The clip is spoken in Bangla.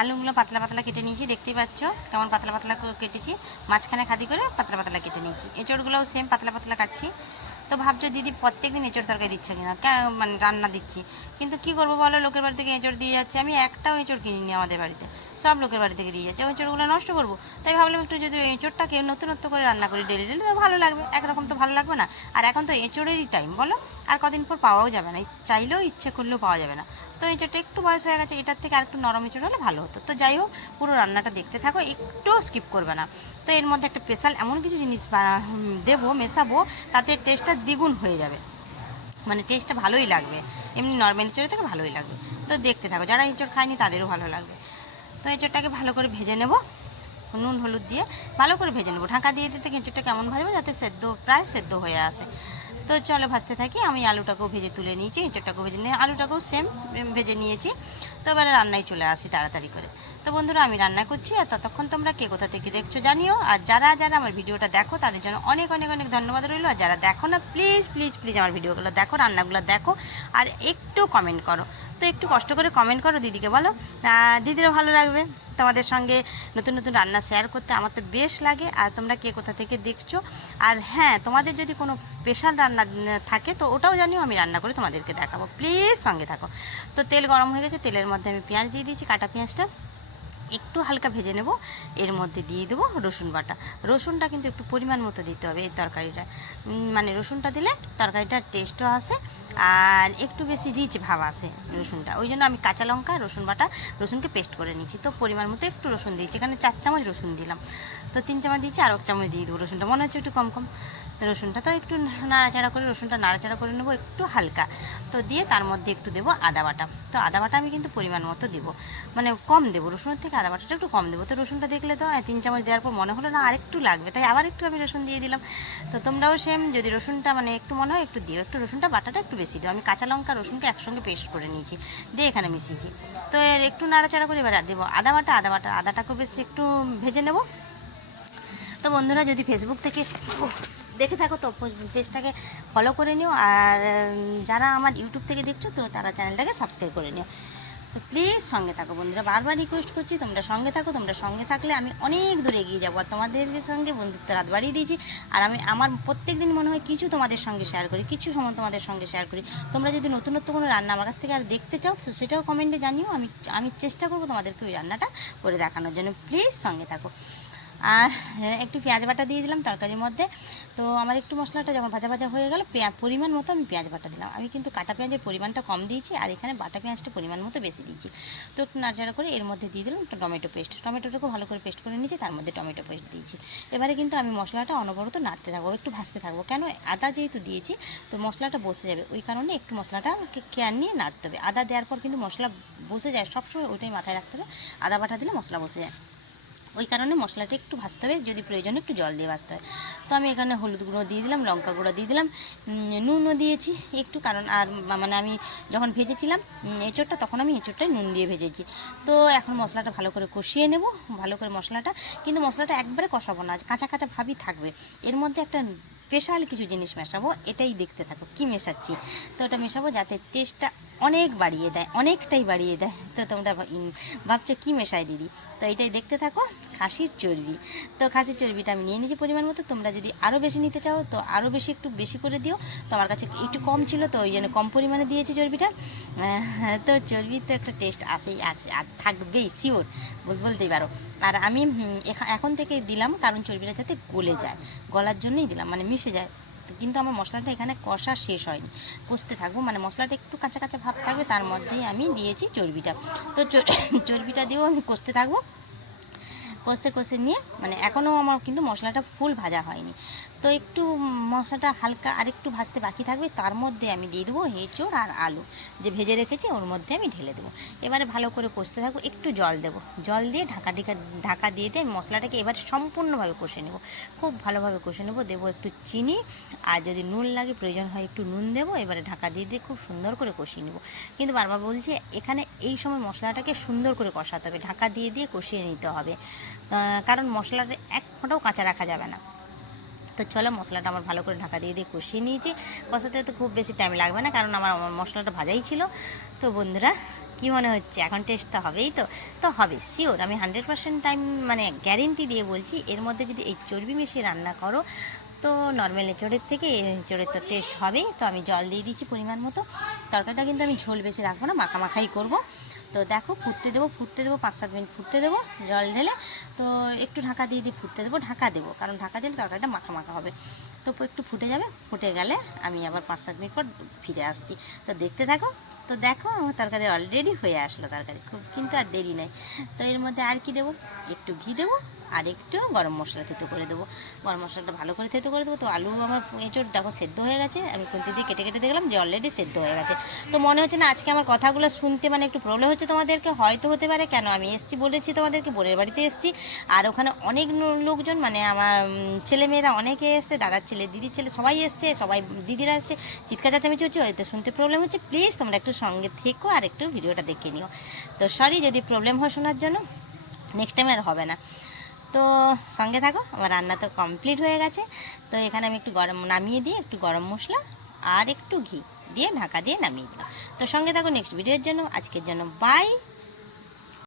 আলুগুলো পাতলা পাতলা কেটে নিয়েছি, দেখতেই পাচ্ছ কেমন পাতলা পাতলা কেটেছি। মাঝখানে খাদি করে পাতলা পাতলা কেটে নিয়েছি। এঁচড়গুলোও সেম পাতলা পাতলা কাটছি। তো ভাবছ, দিদি প্রত্যেক দিন এঁচড় তরকারি দিচ্ছ কিনা? কেন মানে রান্না দিচ্ছি? কিন্তু কি করব বলো, লোকের বাড়ি থেকে এঁচড় দিয়ে যাচ্ছে। আমি একটাও এঁচড় কিনিনি আমাদের বাড়িতে। সব লোকের বাড়ি থেকে দিয়ে যাচ্ছে। এঁচড়গুলো নষ্ট করব? তাই ভাবলাম একটু যদি এঁচড়টাকে নতুনত্ব করে রান্না করি ডেলি ডেলি তো ভালো লাগবে। একরকম তো ভালো লাগবে না। আর এখন তো এঁচড়েরই টাইম বলো? আর কদিন পর পাওয়াও যাবে না। চাইলেও ইচ্ছে করলেও পাওয়া যাবে না। তো এঁচড়টা একটু বয়স হয়ে গেছে, এটার থেকে আর একটু নরম এঁচড় হলে ভালো হতো। তো যাই হোক, পুরো রান্নাটা দেখতে থাকো একটু স্কিপ করবে না। তো এর মধ্যে একটা স্পেশাল এমন কিছু জিনিস দেবো, মেশাবো, তাতে টেস্টটা দ্বিগুণ হয়ে যাবে। মানে টেস্টটা ভালোই লাগবে। এমনি নর্মাল এঁচড়ের থেকে ভালোই লাগবে। তো দেখতে থাকো, যারা এঁচড় খায়নি তাদেরও ভালো লাগবে। তো এঁচড়টাকে ভালো করে ভেজে নেব। নুন, হলুদ দিয়ে ভালো করে ভেজে নেব। ঢাকা দিয়ে দিতে এঁচড়টা কেমন ভাজবো? যাতে সেদ্ধ, প্রায় সেদ্ধ হয়ে আসে। তো চলো ভাজতে থাকি। আমি আলুটাকেও ভেজে তুলে নিয়েছি এঁচড়টাকেও ভেজে নিয়ে আলুটাকেও সেম ভেজে নিয়েছি। তো এবারে রান্নায় চলে আসি তাড়াতাড়ি করে। তো বন্ধুরা, আমি রান্না করছি আর ততক্ষণ তোমরা কে কোথা থেকে দেখছ জানিও। আর যারা যারা আমার ভিডিওটা দেখো, তাদের জন্য অনেক অনেক অনেক ধন্যবাদ রইল। আর যারা দেখো না প্লিজ প্লিজ প্লিজ আমার ভিডিওগুলো দেখো, রান্নাগুলো দেখো। আর একটু কমেন্ট করো। তো একটু কষ্ট করে কমেন্ট করো দিদিকে, বলো। দিদিরও ভালো লাগবে তোমাদের সঙ্গে নতুন নতুন রান্না শেয়ার করতে। আমার তো বেশ লাগে। আর তোমরা কে কোথা থেকে দেখছ? আর হ্যাঁ তোমাদের যদি কোনো স্পেশাল রান্না থাকে, তো ওটাও জানিও, আমি রান্না করে তোমাদেরকে দেখাবো। প্লিজ সঙ্গে থাকো। তো তেল গরম হয়ে গেছে, তেলের মধ্যে আমি পেঁয়াজ দিয়ে দিয়েছি, কাটা পেঁয়াজটা। একটু হালকা ভেজে নেব। এর মধ্যে দিয়ে দেবো রসুন বাটা। রসুনটা কিন্তু একটু পরিমাণ মতো দিতে হবে এই তরকারিটা। মানে রসুনটা দিলে তরকারিটার টেস্টও আসে আর একটু বেশি রিচ ভাব আসে রসুনটা। ওই জন্য আমি কাঁচা লঙ্কা, রসুন বাটা, রসুনকে পেস্ট করে নিচ্ছি তো পরিমাণ মতো একটু রসুন দিয়েছি। এখানে চার চামচ রসুন দিলাম। তো তিন চামচ দিয়েছি, আর এক চামচ দিয়ে দেবো রসুনটা। মনে হচ্ছে একটু কম কম। রসুনটা তো একটু নাড়াচাড়া করে, রসুনটা নাড়াচাড়া করে নেব, একটু হালকা। তো দিয়ে তার মধ্যে একটু দেবো আদা বাটা। তো আদা বাটা আমি কিন্তু পরিমাণ মতো দেবো। মানে কম দেবো, রসুনের থেকে আদা বাটাটা একটু কম দেবো। তো রসুনটা দেখলে তো তিন চামচ দেওয়ার পর মনে হলো না আরেকটু লাগবে, তাই আবার একটু আমি রসুন দিয়ে দিলাম। তো তোমরাও সেম যদি রসুনটা মানে একটু মনে হয় একটু দিও। একটু রসুনটা বাটাটা একটু বেশি দিও। আমি কাঁচা লঙ্কা, রসুনকে একসঙ্গে পেস্ট করে নিয়েছি। দিয়ে এখানে মিশিয়েছি। তো এর একটু নাড়াচাড়া করে এবার দেবো আদা বাটা আদা বাটা, আদাটাকেও বেশ একটু ভেজে নেব। তো বন্ধুরা, যদি ফেসবুক থেকে দেখে থাকো তো পেজটাকে ফলো করে নিও। আর যারা আমার ইউটিউব থেকে দেখছ তো, তারা চ্যানেলটাকে সাবস্ক্রাইব করে নিও। তো প্লিজ সঙ্গে থাকো বন্ধুরা, বারবার রিকোয়েস্ট করছি, তোমরা সঙ্গে থাকো, তোমরা সঙ্গে থাকলে আমি অনেক দূরে এগিয়ে যাব। আর তোমাদের সঙ্গে বন্ধুত্ব রাত বাড়িয়ে দিয়েছি। আর আমি, আমার প্রত্যেক দিন মনে হয় কিছু তোমাদের সঙ্গে শেয়ার করি, কিছু সময় তোমাদের সঙ্গে শেয়ার করি। তোমরা যদি নতুনত্ব কোনো রান্না আমার কাছ থেকে আর দেখতে চাও, তো সেটাও কমেন্টে জানিও। আমি আমি চেষ্টা করব তোমাদেরকে ওই রান্নাটা করে দেখানোর জন্য। প্লিজ সঙ্গে থাকো। আর হ্যাঁ, একটু পেঁয়াজ বাটা দিয়ে দিলাম তরকারির মধ্যে। তো আমার একটু মশলাটা যখন ভাজা ভাজা হয়ে গেল পরিমাণ মতো আমি পেঁয়াজ বাটা দিলাম। আমি কিন্তু কাটা পেঁয়াজের পরিমাণটা কম দিয়েছি আর এখানে বাটা পেঁয়াজটা পরিমাণ মতো বেশি দিয়েছি। তো একটু নাড়াচাড়া করে এর মধ্যে দিয়ে দিলাম টমেটো পেস্ট। টমেটোটাকে ভালো করে পেস্ট করে নিয়েছি তার মধ্যে টমেটো পেস্ট দিয়েছি। এবারে কিন্তু আমি মশলাটা অনবরত নাড়তে থাকব একটু ভাজতে থাকব। কেন? আদা যেহেতু দিয়েছি তো মশলাটা বসে যাবে। ওই কারণে একটু মশলাটা কেয়ার নিয়ে নাড়তে হবে। আদা দেওয়ার পর কিন্তু মশলা বসে যায় সবসময় ওইটাই মাথায় রাখতে হবে। আদা বাটা দিলে মশলা বসে যায়। ওই কারণে মশলাটা একটু ভাজতে হবে, যদি প্রয়োজন একটু জল দিয়ে ভাজতে হয়। তো আমি এখানে হলুদ গুঁড়ো দিয়ে দিলাম, লঙ্কা গুঁড়ো দিয়ে দিলাম নুনও দিয়েছি একটু, কারণ আর মানে আমি যখন ভেজেছিলাম এঁচোড়টা, তখন আমি এঁচোড়টাই নুন দিয়ে ভেজেছি। তো এখন মশলাটা ভালো করে কষিয়ে নেব, ভালো করে মশলাটা, কিন্তু মশলাটা একবারে কষাবো না, কাঁচা কাঁচা ভাবই থাকবে। এর মধ্যে একটা স্পেশাল কিছু জিনিস মেশাবো, এটাই দেখতে থাকো, কি মেশাচ্ছি। তো ওটা মেশাবো যাতে টেস্টটা অনেক বাড়িয়ে দেয়, অনেকটাই বাড়িয়ে দেয়। তো তোমরা ভাবছ কি মেশাই দিদি? তো এটাই দেখতে থাকো। খাসির চর্বি। তো খাসির চর্বিটা আমি নিয়ে নিয়েছি পরিমাণ মতো। তোমরা যদি আরও বেশি নিতে চাও, তো আরও বেশি একটু বেশি করে দিও। তো আমার কাছে একটু কম ছিল, তো ওই জন্য কম পরিমাণে দিয়েছি চর্বিটা। তো চর্বির তো একটা টেস্ট আসেই আছে, আর থাকবেই শিওর বলতেই পারো। আর আমি এখা- এখন থেকে দিলাম, কারণ চর্বিটা যাতে গলে যায়। গলার জন্যই দিলাম মানে মিশে যায়। কিন্তু আমার মশলাটা এখানে কষা শেষ হয়নি। কষতে থাকব মানে মশলাটা একটু কাঁচা কাঁচা ভাব থাকবে, তার মধ্যেই আমি দিয়েছি চর্বিটা। তো চর্বিটা দিয়েও আমি কষতে থাকব। কষতে কষে নিয়ে মানে এখনও আমার কিন্তু মশলাটা ফুল ভাজা হয়নি। তো একটু মশলাটা হালকা আর একটু ভাজতে বাকি থাকবে, তার মধ্যে আমি দিয়ে দেবো এঁচোড় আর আলু। যে ভেজে রেখেছি ওর মধ্যে আমি ঢেলে দেবো। এবারে ভালো করে কষতে থাকব, একটু জল দেবো। জল দিয়ে ঢাকা ঢাকা ঢাকা দিয়ে দিয়ে আমি মশলাটাকে এবারে সম্পূর্ণভাবে কষে নেব। খুব ভালোভাবে কষে নেব, দেবো একটু চিনি। আর যদি নুন লাগে, প্রয়োজন হয় একটু নুন দেবো, এবারে ঢাকা দিয়ে দিয়ে খুব সুন্দর করে কষিয়ে নেব। কিন্তু বারবার বলছি, এখানে এই সময় মশলাটাকে সুন্দর করে কষাতে হবে। ঢাকা দিয়ে দিয়ে কষিয়ে নিতে হবে। কারণ মশলাটা এক ফোঁটাও কাঁচা রাখা যাবে না। তো চলো মশলাটা আমার ভালো করে ঢাকা দিয়ে দিয়ে কষিয়ে নিয়েছি। কষাতে তো খুব বেশি টাইম লাগবে না, কারণ আমার মশলাটা ভাজাই ছিল। তো বন্ধুরা, কি মনে হচ্ছে? এখন টেস্ট তো হবেই তো। তো হবে শিওর আমি হান্ড্রেড পার্সেন্ট টাইম মানে গ্যারেন্টি দিয়ে বলছি, এর মধ্যে যদি এই চর্বি মিশিয়ে রান্না করো, তো নর্মাল এঁচড়ের থেকে এঁচড়ের তো টেস্ট হবেই। তো আমি জল দিয়ে দিচ্ছি পরিমাণ মতো। তরকারিটা কিন্তু আমি ঝোল বেশি রাখব না মাখা মাখাই করব। তো দেখো, ফুটতে দেবো ফুটতে দেবো, পাঁচ সাত মিনিট ফুটতে দেবো, জল ঢেলে তো একটু ঢাকা দিয়ে দিয়ে ফুটতে দেবো, ঢাকা দেবো, কারণ ঢাকা দিলে তরকারিটা মাখা মাখা হবে। তো একটু ফুটে যাবে, ফুটে গেলে আমি আবার পাঁচ সাত মিনিট পর ফিরে আসছি। তো দেখতে থাকো, তো দেখো আমার তরকারি অলরেডি হয়ে আসলো তরকারি, খুব কিন্তু আর দেরি নেই। তো এর মধ্যে আর কি দেবো? একটু ঘি দেবো আর একটু গরম মশলা থেতো করে দেবো। গরম মশলাটা ভালো করে থেতো করে দেবো। তো আলু আমার এঁচড় দেখো সেদ্ধ হয়ে গেছে। আমি খুন্তি দিয়ে কেটে কেটে দেখলাম যে অলরেডি সেদ্ধ হয়ে গেছে। তো মনে হচ্ছে না আজকে আমার কথাগুলো শুনতে মানে একটু প্রবলেম হচ্ছে তোমাদেরকে? হয়তো হতে পারে। কেন? আমি এসছি বলেছি তোমাদেরকে, বোনের বাড়িতে এসছি। আর ওখানে অনেক লোকজন মানে আমার ছেলেমেয়েরা অনেকে এসছে, দাদার ছেলে, দিদির ছেলে সবাই এসছে, সবাই দিদিরা এসছে। চিৎকার চাচামেচি হচ্ছে, হয়তো শুনতে প্রবলেম হচ্ছে। প্লিজ তোমরা একটু সঙ্গে থেকো আর একটু ভিডিওটা দেখে নিও। তো সরি যদি প্রবলেম হয় শোনার জন্য নেক্সট টাইম আর হবে না। তো সঙ্গে থাকো, আমার রান্না তো কমপ্লিট হয়ে গেছে। তো এখানে আমি একটু গরম নামিয়ে দিয়ে, একটু গরম মশলা আর একটু ঘি দিয়ে ঢাকা দিয়ে নামিয়ে দিলাম। তো সঙ্গে থাকো নেক্সট ভিডিওর জন্য। আজকের জন্য বাই